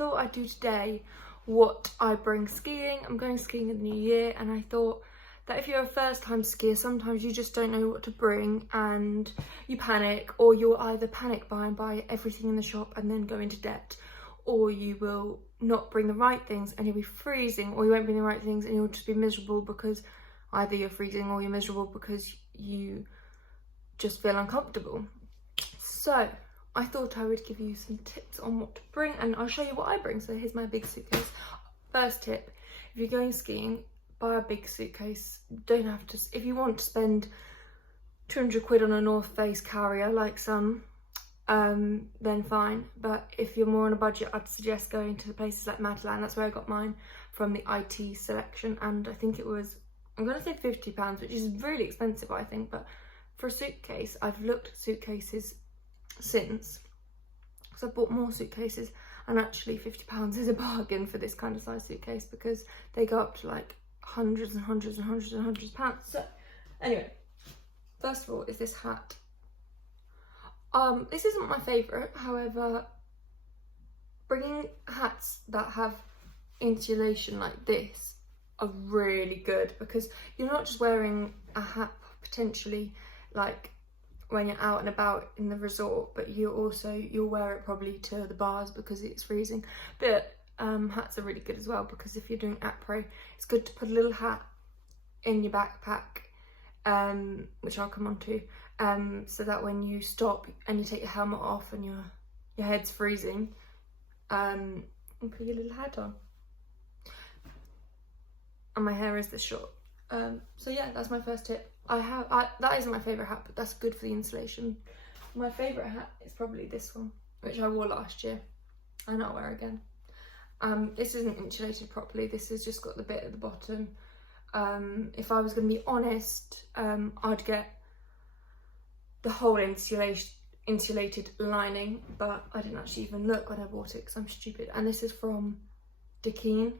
thought I'd do today what I bring skiing. I'm going skiing in the new year, and I thought that if you're a first time skier, sometimes you just don't know what to bring and you panic, or you'll either panic buy and buy everything in the shop and then go into debt, or you will not bring the right things and you'll be freezing, or you won't bring the right things and you'll just be miserable because either you're freezing or you're miserable because you just feel uncomfortable. So I thought I would give you some tips on what to bring, and I'll show you what I bring. So here's my big suitcase. First tip, if you're going skiing, buy a big suitcase. Don't have to, if you want to spend 200 quid on a North Face carrier like some, then fine. But if you're more on a budget, I'd suggest going to places like Matalan. That's where I got mine from, the IT selection, and I think it was, I'm gonna say £50, which is really expensive I think, but for a suitcase, I've looked at suitcases since, because I've bought more suitcases, and actually £50 is a bargain for this kind of size suitcase, because they go up to like hundreds and hundreds and hundreds and hundreds of pounds. So anyway, first of all is this hat. This isn't my favourite, however, bringing hats that have insulation like this are really good, because you're not just wearing a hat potentially like when you're out and about in the resort, but you'll wear it probably to the bars because it's freezing. But hats are really good as well, because if you're doing après, it's good to put a little hat in your backpack, which I'll come on to, so that when you stop and you take your helmet off and your head's freezing, you put your little hat on. And my hair is this short. So yeah, that's my first tip. That isn't my favourite hat, but that's good for the insulation. My favourite hat is probably this one, which I wore last year and I'll wear again. This isn't insulated properly. This has just got the bit at the bottom. If I was going to be honest, I'd get the whole insulated lining, but I didn't actually even look when I bought it because I'm stupid. And this is from Dakine,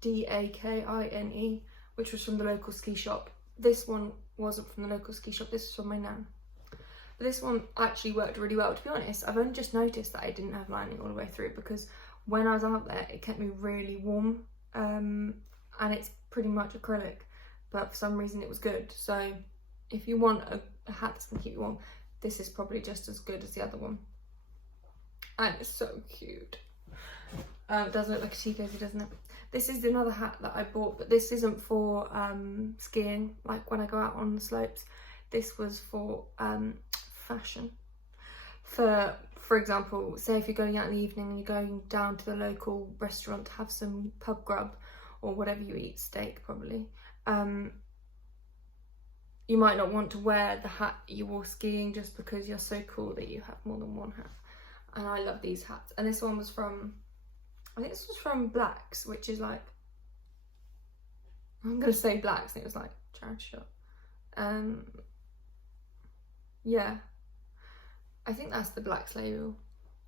Dakine, which was from the local ski shop. This one wasn't from the local ski shop, this was from my nan. But this one actually worked really well. To be honest, I've only just noticed that I didn't have lining all the way through, because when I was out there, it kept me really warm. And it's pretty much acrylic, but for some reason it was good. So if you want a hat that's gonna keep you warm, this is probably just as good as the other one. And it's so cute. It does look like a tea cozy, doesn't it? This is another hat that I bought, but this isn't for skiing, like when I go out on the slopes. This was for fashion. For example, say if you're going out in the evening and you're going down to the local restaurant to have some pub grub, or whatever you eat, steak probably, you might not want to wear the hat you wore skiing just because you're so cool that you have more than one hat. And I love these hats. And this one was from, I think this was from Blacks, which is like, I'm gonna say Blacks, and it was like charity shop. Yeah, I think that's the Blacks label.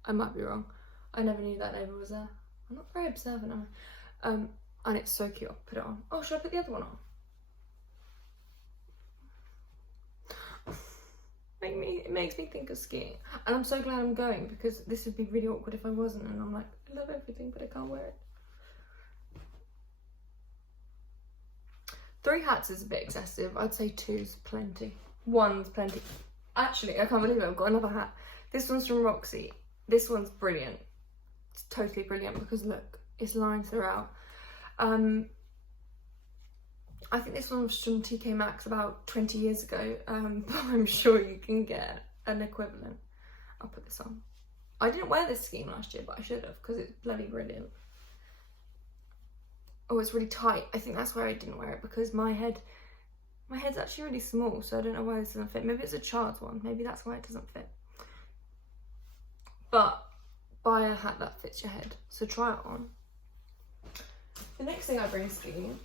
I might be wrong. I never knew that label was there. I'm not very observant, am I? And it's so cute. I'll put it on. Oh, should I put the other one on? It makes me think of skiing, and I'm so glad I'm going, because this would be really awkward if I wasn't, and I'm like, I love everything but I can't wear it. 3 hats is a bit excessive. I'd say 2's plenty. 1's plenty. Actually, I can't believe it, I've got another hat. This one's from Roxy. This one's brilliant. It's totally brilliant, because look, it's lined throughout. I think this one was from TK Maxx about 20 years ago, but I'm sure you can get an equivalent. I'll put this on. I didn't wear this skiing last year, but I should have, because it's bloody brilliant. Oh, it's really tight. I think that's why I didn't wear it, because my head's actually really small, so I don't know why this doesn't fit. Maybe it's a child's one. Maybe that's why it doesn't fit. But buy a hat that fits your head, so try it on. The next thing I bring skiing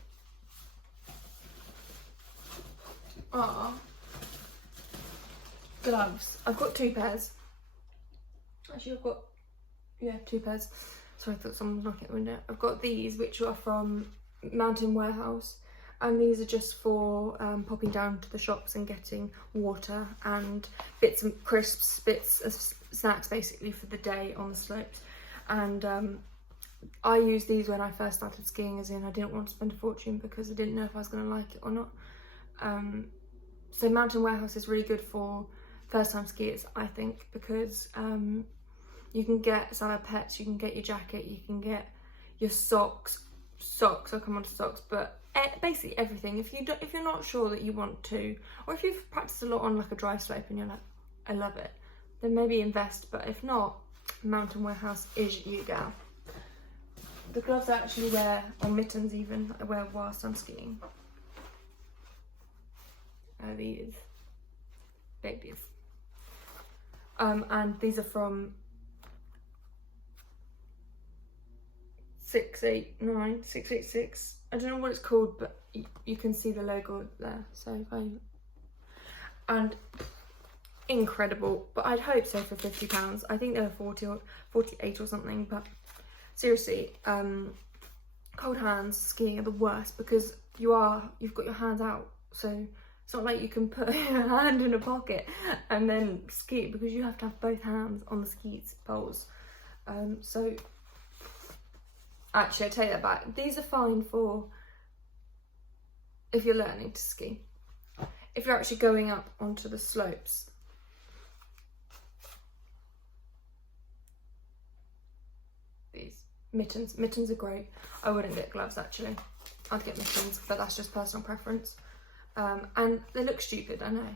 are gloves. I've got 2 pairs. Actually, I've got, yeah, 2 pairs. So I thought someone was knocking at the window. I've got these, which are from Mountain Warehouse, and these are just for popping down to the shops and getting water and bits of crisps, bits of snacks basically for the day on the slopes. and I used these when I first started skiing, as in I didn't want to spend a fortune because I didn't know if I was going to like it or not. So Mountain Warehouse is really good for first time skiers, I think, because you can get salopettes, you can get your jacket, you can get your socks, I'll come on to socks, but basically everything. If you're not sure that you want to, or if you've practiced a lot on like a dry slope and you're like, I love it, then maybe invest. But if not, Mountain Warehouse is you, gal. The gloves I actually wear, or mittens even, I wear whilst I'm skiing. These babies. And these are from 686. I don't know what it's called, but you can see the logo there. So and incredible, but I'd hope so for £50. I think they were 40 or 48 or something, but seriously, cold hands skiing are the worst because you've got your hands out, so it's not like you can put your hand in a pocket and then ski, because you have to have both hands on the ski poles. So actually, I take that back. These are fine for if you're learning to ski. If you're actually going up onto the slopes, these mittens are great. I wouldn't get gloves actually. I'd get mittens, but that's just personal preference. And they look stupid, I know,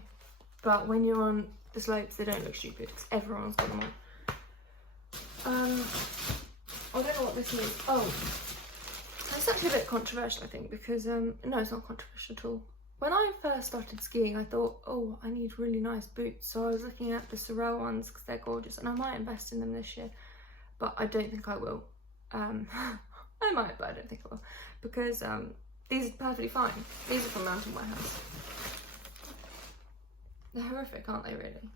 but when you're on the slopes, they don't look stupid because everyone's got them on. I don't know what this is. Oh, it's actually a bit controversial, I think, because no, it's not controversial at all. When I first started skiing, I thought, oh, I need really nice boots. So I was looking at the Sorel ones because they're gorgeous, and I might invest in them this year, but I don't think I will. I might, but I don't think I will, because these are perfectly fine. These are from Mountain Warehouse. They're horrific, aren't they, really?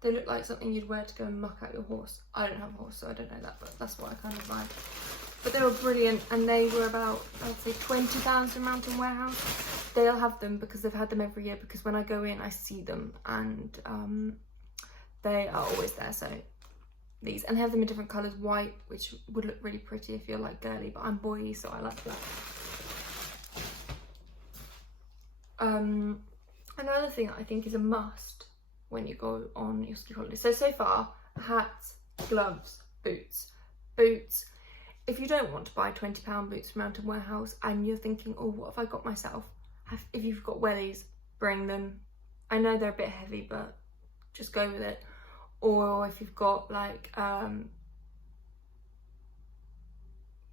They look like something you'd wear to go and muck out your horse. I don't have a horse, so I don't know that, but that's what I kind of like. But they were brilliant, and they were about, I'd say, £20 from Mountain Warehouse. They'll have them because they've had them every year, because when I go in, I see them, and they are always there. So these, and they have them in different colours, white, which would look really pretty if you're like girly, but I'm boy, so I like black. Another thing that I think is a must when you go on your ski holiday. So far, hats, gloves, boots. If you don't want to buy £20 boots from Mountain Warehouse and you're thinking, oh, what have I got myself? If you've got wellies, bring them. I know they're a bit heavy, but just go with it. Or if you've got like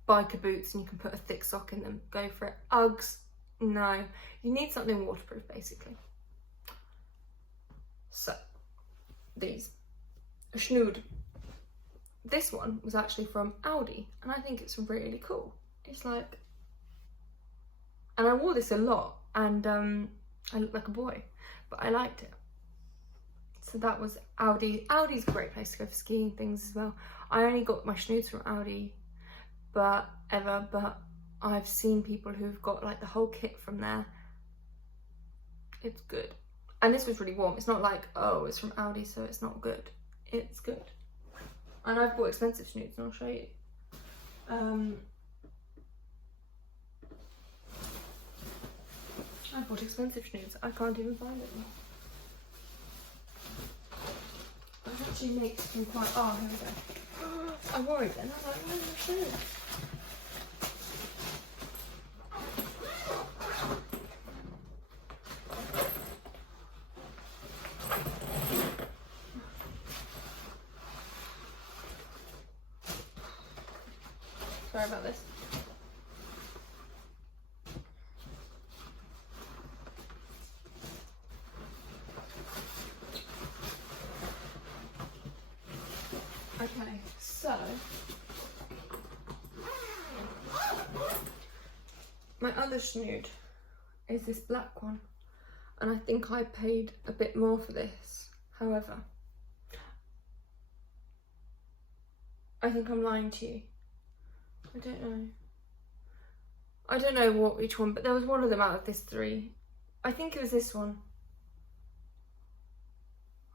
biker boots and you can put a thick sock in them, go for it. Uggs, no. You need something waterproof, basically. So, these. A Schnood. This one was actually from Aldi, and I think it's really cool. It's like, and I wore this a lot, and I looked like a boy, but I liked it. So that was Aldi. Aldi's a great place to go for skiing things as well. I only got my Schnoods from Aldi, but I've seen people who've got like the whole kit from there. It's good. And this was really warm. It's not like, oh, it's from Aldi, so it's not good. It's good. And I've bought expensive Schnoods, and I'll show you. I bought expensive Schnoods. I can't even find it now. It actually makes them quite... Oh, here we go. I worried then. I was like, where's my shoe? Sorry about this. Okay, so my other Schnood is this black one, and I think I paid a bit more for this. However, I think I'm lying to you. I don't know which one, but there was one of them out of this three. I think it was this one.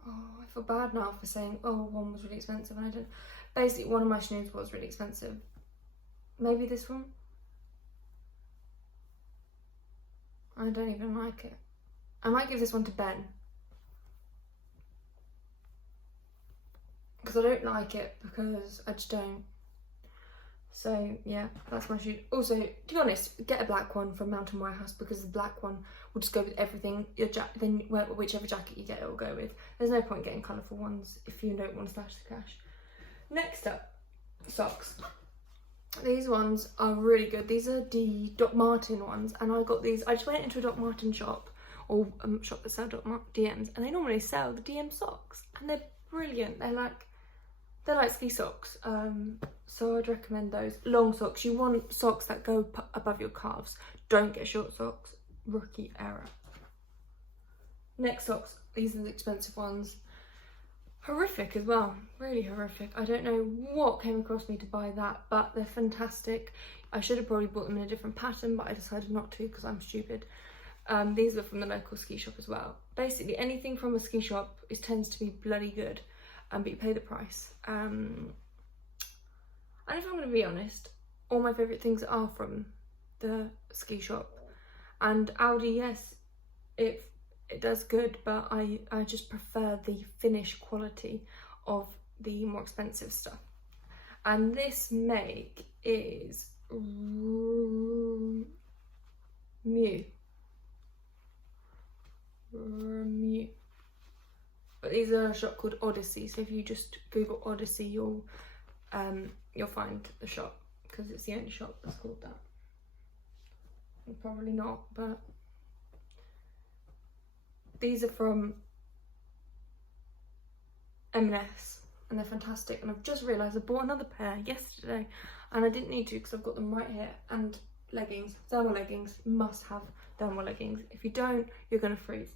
Oh, I feel bad now for saying, oh, one was really expensive, and I don't. Basically, one of my shoes was really expensive. Maybe this one? I don't even like it. I might give this one to Ben. Because I don't like it, because I just don't. So yeah, that's my shoe. Also, to be honest, get a black one from Mountain Warehouse, because the black one will just go with everything. Then whichever jacket you get, it will go with. There's no point getting colourful ones if you don't want to stash the cash. Next up, socks. These ones are really good. These are the Doc Martin ones, and I got these. I just went into a Doc Martin shop, or a shop that sells DMs, and they normally sell the DM socks, and they're brilliant. They're like ski socks. So I'd recommend those. Long socks. You want socks that go above your calves. Don't get short socks. Rookie error. Next socks. These are the expensive ones. Horrific as well, really horrific. I don't know what came across me to buy that, but they're fantastic. I should have probably bought them in a different pattern, but I decided not to because I'm stupid. These are from the local ski shop as well. Basically, anything from a ski shop tends to be bloody good, but you pay the price. And if I'm going to be honest, all my favourite things are from the ski shop. And Aldi, yes, it does good, but I just prefer the finish quality of the more expensive stuff. And this make is Mew. But these are a shop called Odyssey, so if you just Google Odyssey, you'll find the shop, because it's the only shop that's called that. Probably not, but these are from M&S, and they're fantastic. And I've just realised I bought another pair yesterday, and I didn't need to because I've got them right here. And leggings, thermal leggings, must have thermal leggings. If you don't, you're gonna freeze.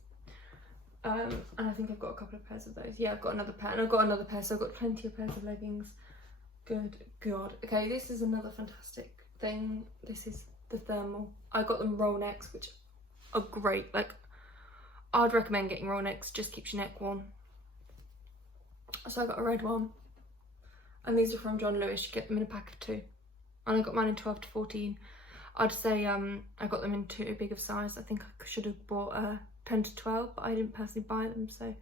And I think I've got a couple of pairs of those. Yeah, I've got another pair, and I've got another pair, so I've got plenty of pairs of leggings. Good God. Okay, this is another fantastic thing. This is the thermal. I got them roll necks, which are great. Like, I'd recommend getting roll necks, just keeps your neck warm. So I got a red one, and these are from John Lewis. You get them in a pack of 2, and I got mine in 12 to 14. I'd say I got them in too big of size. I think I should have bought a 10 to 12, but I didn't personally buy them, so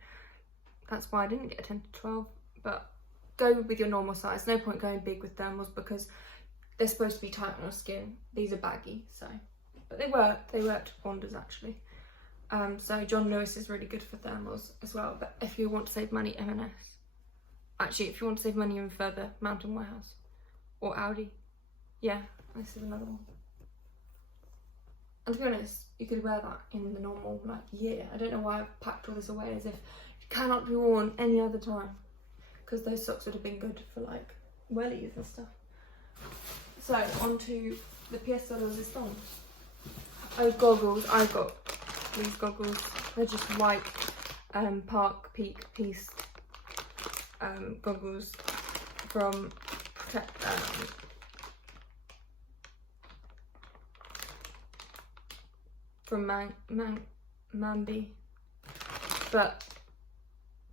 that's why I didn't get a 10 to 12. But go with your normal size. No point going big with thermals because they're supposed to be tight on your skin. These are baggy, so, but they worked wonders actually. So John Lewis is really good for thermals as well. But if you want to save money, M&S. Actually, if you want to save money even further, Mountain Warehouse or Aldi. Yeah, this is another one. And to be honest, you could wear that in the normal year. I don't know why I've packed all this away as if it cannot be worn any other time, because those socks would have been good for wellies and stuff. So on to the pièce de résistance. Oh, goggles. I got these goggles. They're just white Park Peak Piece goggles from Mambi, but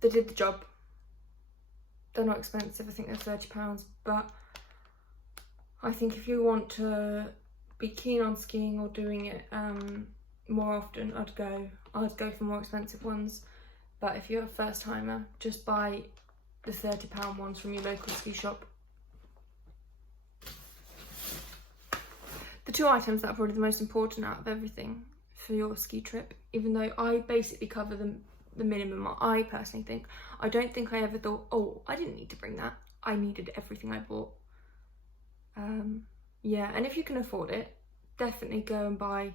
they did the job. They're not expensive. I think they're £30, but I think if you want to be keen on skiing or doing it more often, I'd go for more expensive ones. But if you're a first timer, just buy the £30 ones from your local ski shop. The 2 items that are probably the most important out of everything for your ski trip, even though I basically cover the minimum, I personally think. I don't think I ever thought, oh, I didn't need to bring that. I needed everything I bought. Yeah, and if you can afford it, definitely go and buy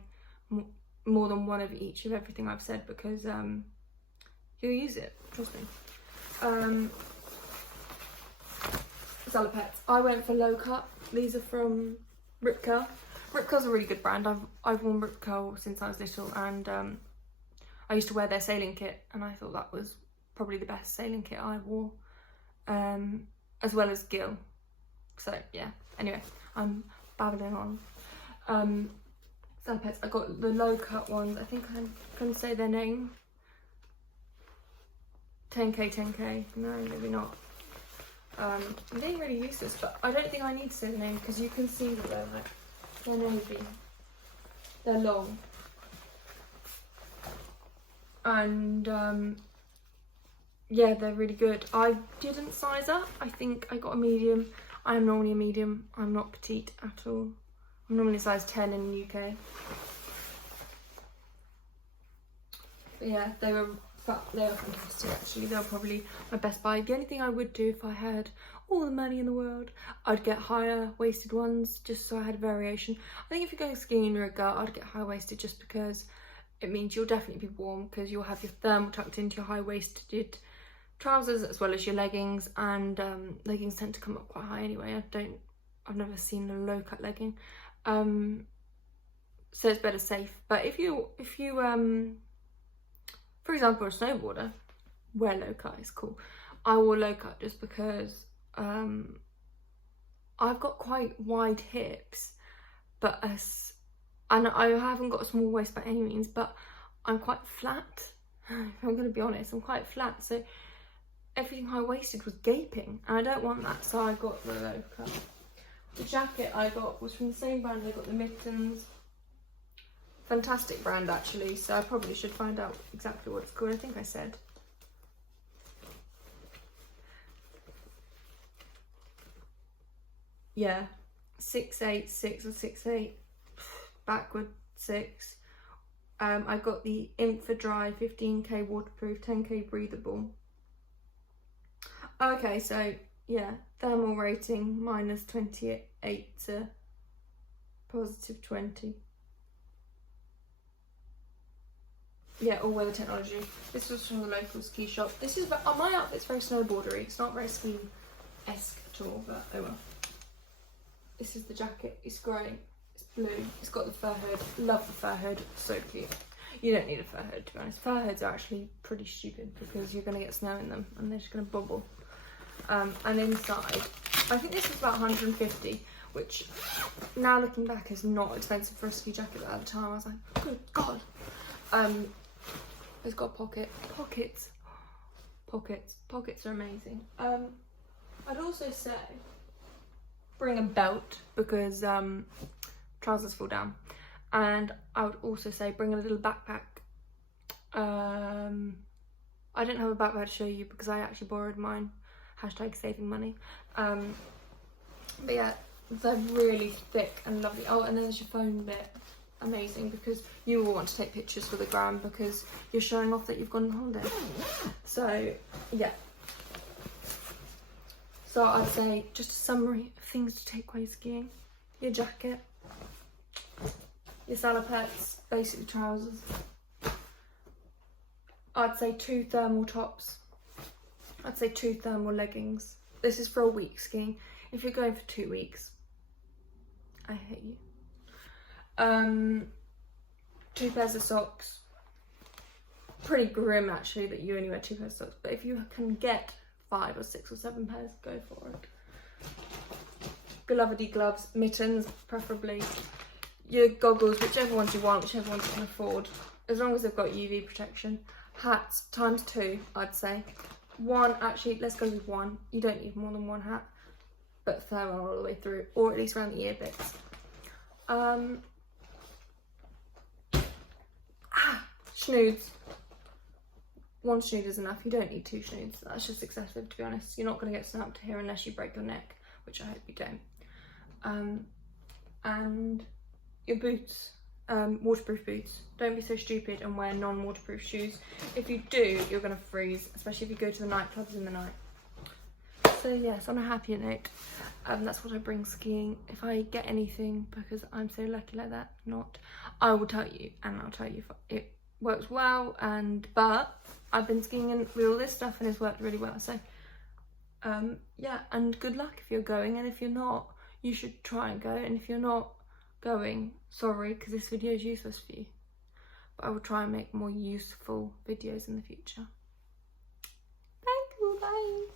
more than one of each of everything I've said, because you'll use it, trust me. Salopettes. I went for low cut. These are from Rip Curl. Rip Curl's a really good brand. I've worn Rip Curl since I was little, and I used to wear their sailing kit, and I thought that was probably the best sailing kit I wore, as well as Gill. So yeah, anyway, I'm babbling on. Salopettes, I got the low cut ones. I think I can say their name. 10K, 10K. No, maybe not. I'm being really useless, but I don't think I need to say the name because you can see that they're like, they're navy. They're long. And yeah, they're really good. I didn't size up. I think I got a medium. I am normally a medium. I'm not petite at all. I'm normally size 10 in the UK. But yeah, they were fantastic actually. They were probably my best buy. The only thing I would do if I had all the money in the world, I'd get higher waisted ones just so I had variation. I think if you're going skiing and you're a girl, I'd get high waisted just because it means you'll definitely be warm because you'll have your thermal tucked into your high waisted trousers as well as your leggings, and leggings tend to come up quite high anyway. I've never seen a low cut legging, so it's better safe. But if you for example, a snowboarder, wear low cut is cool. I wore low cut just because I've got quite wide hips, but and I haven't got a small waist by any means, but I'm quite flat. If I'm going to be honest, I'm quite flat, so everything high waisted was gaping, and I don't want that, so I got the low cut. The jacket I got was from the same brand. I got the mittens. Fantastic brand actually, so I probably should find out exactly what it's called. I think I said. Yeah, 6'8" or 6'8", backward 6. I got the Infradry 15k waterproof, 10k breathable. Okay, so yeah, thermal rating -28 to +20. Yeah, all weather technology. This was from the local ski shop. This is my outfit's very snowboardery. It's not very ski-esque at all, but oh well. This is the jacket. It's grey. It's blue. It's got the fur hood. Love the fur hood. So cute. You don't need a fur hood, to be honest. Fur hoods are actually pretty stupid because you're going to get snow in them and they're just going to bubble. And inside, I think this was about 150, which now looking back is not expensive for a ski jacket, but at the time I was like, good God. It's got pockets are amazing. I'd also say bring a belt because trousers fall down, and I would also say bring a little backpack. I don't have a backpack to show you because I actually borrowed mine, #saving money. But yeah, they're really thick and lovely. Oh, and there's your phone bit. Amazing, because you will want to take pictures for the gram because you're showing off that you've gone on holiday. So yeah, so I'd say just a summary of things to take while you're skiing: your jacket, your salopettes, basically trousers. I'd say 2 thermal tops. I'd say 2 thermal leggings. This is for a week skiing. If you're going for 2 weeks, I hate you. 2 pairs of socks. Pretty grim actually that you only wear 2 pairs of socks, but if you can get 5 or 6 or 7 pairs, go for it. Belovedy gloves, mittens preferably, your goggles, whichever ones you want, whichever ones you can afford, as long as they've got UV protection. Hats ×2, I'd say. 1, actually let's go with 1. You don't need more than 1 hat, but thermal all the way through, or at least around the ear bits. Snoods. 1 snood is enough. You don't need 2 snoods. That's just excessive, to be honest. You're not going to get snapped here unless you break your neck, which I hope you don't. And your boots, waterproof boots. Don't be so stupid and wear non-waterproof shoes. If you do, you're going to freeze, especially if you go to the nightclubs in the night. So yes, on a happier note, that's what I bring skiing. If I get anything, because I'm so lucky like that, I will tell you, and I'll tell you if it works well. But I've been skiing with all this stuff and it's worked really well. So yeah, and good luck if you're going, and if you're not, you should try and go. And if you're not going, sorry, because this video is useless for you. But I will try and make more useful videos in the future. Thank you, bye.